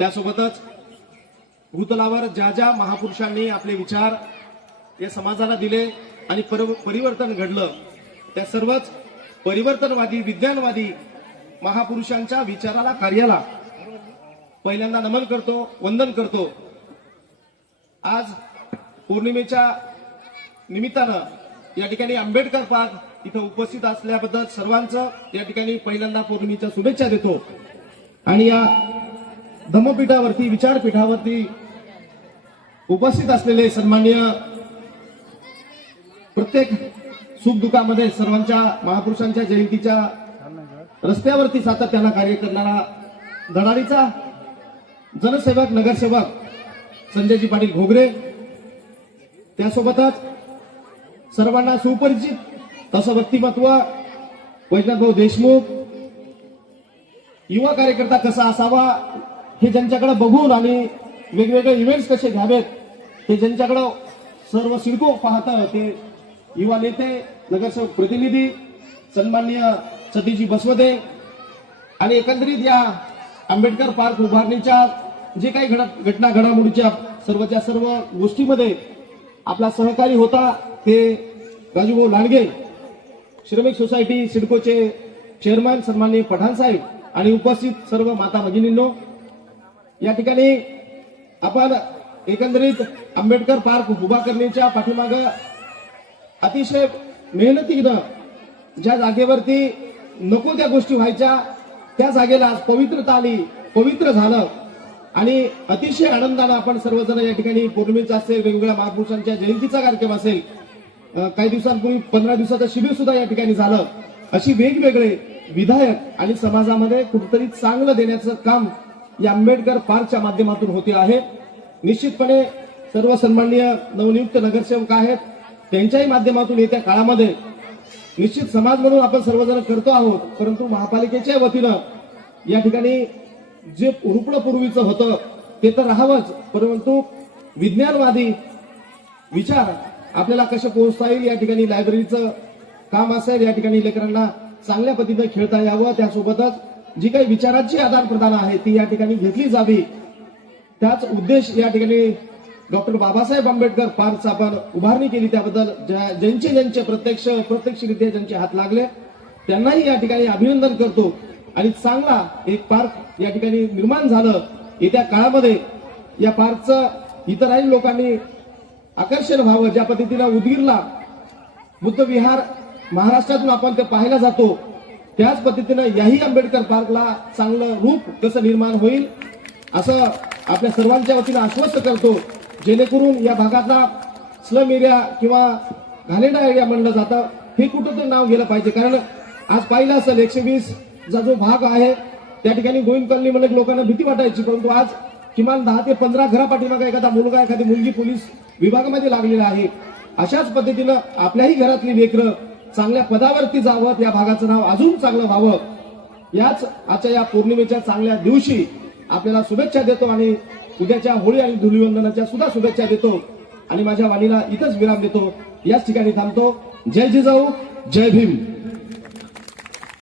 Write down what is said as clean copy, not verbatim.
त्यासोबतच भूतलावर ज्या ज्या महापुरुषांनी आपले विचार या समाजाला दिले आणि परिवर्तन घडलं, त्या सर्वच परिवर्तनवादी विज्ञानवादी महापुरुषांच्या विचाराला कार्याला पहिल्यांदा नमन करतो, वंदन करतो। आज पौर्णिमेच्या निमित्तानं या ठिकाणी आंबेडकर पार्क इथं उपस्थित असल्याबद्दल सर्वांचं या ठिकाणी पहिल्यांदा पौर्णिमेच्या शुभेच्छा देतो। आणि या धम्मपीठावरती विचारपीठावरती उपस्थित असलेले सन्माननीय प्रत्येक सुखदुःखामध्ये सर्वांच्या महापुरुषांच्या जयंतीच्या रस्त्यावरती सातत्यानं कार्य करणारा धडाडीचा जनसेवक नगरसेवक संजयजी पाटील घोगरे, त्यासोबतच सर्वांना सुपरिचित असं व्यक्तिमत्व वैजनाथभाऊ देशमुख, युवा कार्यकर्ता कसा असावा हे ज्यांच्याकडे बघून आणि वेगवेगळे इव्हेंट्स कसे घ्यावेत हे ज्यांच्याकडे सर्व सिडको पाहतं ते युवा नेते नगरसेवक प्रतिनिधी सन्माननीय सतीजी बसवदे आणि एकंदरीत या आंबेडकर पार्क उभारणीच्या जे काही घटना घडामोडीच्या सर्वच्या सर्व गोष्टीमध्ये आपला सहकारी होता ते राजूभाऊ लांडगे, श्रमिक सोसायटी सिडकोचे चेअरमन सन्माननीय पठाण साहेब आणि उपस्थित सर्व माता भगिनींनो, या ठिकाणी आपण एकंदरीत आंबेडकर पार्क उभा करण्याच्या पाठीमागे अतिशय मेहनतीनं ज्या जागेवरती नको त्या गोष्टी व्हायच्या त्या जागेला आज पवित्रता आली, पवित्र झालं आणि अतिशय आनंदानं आपण सर्वजण या ठिकाणी पौर्णिमेचा असेल, वेगवेगळ्या महापुरुषांच्या जयंतीचा कार्यक्रम असेल, काही दिवसांपूर्वी 15 दिवसाचं शिबिर सुद्धा या ठिकाणी झालं। अशी वेगवेगळे विधायक आणि समाजामध्ये कुठेतरी चांगलं देण्याचं काम या आंबेडकर पार्कच्या माध्यमातून होते आहे। निश्चितपणे सर्व सन्माननीय नवनियुक्त नगरसेवक आहेत, त्यांच्याही माध्यमातून येत्या काळामध्ये निश्चित समाज म्हणून आपण सर्वजण करतो आहोत, परंतु महापालिकेच्या वतीनं या ठिकाणी जे पूर्वीचं होतं ते तर राहावंच, परंतु विज्ञानवादी विचार आपल्याला कसे पोहोचता येईल या ठिकाणी लायब्ररीचं काम असेल, या ठिकाणी लेकरांना चांगल्या पद्धतीने खेळता यावं, त्यासोबतच जी काही विचारांची आदान प्रदान आहे ती या ठिकाणी घेतली जावी, त्याच उद्देश या ठिकाणी डॉक्टर बाबासाहेब आंबेडकर पार्कचा आपण उभारणी केली। त्याबद्दल ज्यांचे प्रत्यक्षरित्या ज्यांचे हात लागले त्यांनाही या ठिकाणी अभिनंदन करतो आणि चांगला एक पार्क या ठिकाणी निर्माण झालं। येत्या काळामध्ये या पार्कचं इतरही लोकांनी आकर्षण व्हावं, ज्या पद्धतीनं उदगीरला बुद्ध विहार महाराष्ट्रातून आपण ते पाहायला जातो त्याच पद्धतीनं याही आंबेडकर पार्कला चांगलं रूप कसं निर्माण होईल असं आपल्या सर्वांच्या वतीनं आश्वस्त करतो, जेणेकरून या भागातला स्लम एरिया किंवा घाणेरडा एरिया म्हणलं जातं हे कुठंतरी नाव गेलं पाहिजे। कारण आज पाहिलं असेल 120 चा जो भाग आहे त्या ठिकाणी गोविंद कॉलनी मध्ये लोकांना भीती वाटायची, परंतु आज किमान 10 ते 15 घरापाठीमागे एखादा मुलगा एखादी मुलगी पोलीस विभागामध्ये लागलेला आहे। अशाच पद्धतीनं आपल्याही घरातली लेकरं चांगल्या पदावरती जावं, या भागाचं नाव अजून चांगलं व्हावं, याच आजच्या या पौर्णिमेच्या चांगल्या दिवशी आपल्याला शुभेच्छा देतो आणि उद्याच्या होळी आणि धुलीवंदनाच्या सुद्धा शुभेच्छा देतो आणि माझ्या वाणीला इथंच विराम देतो, याच ठिकाणी थांबतो। जय जिजाऊ, जय भीम।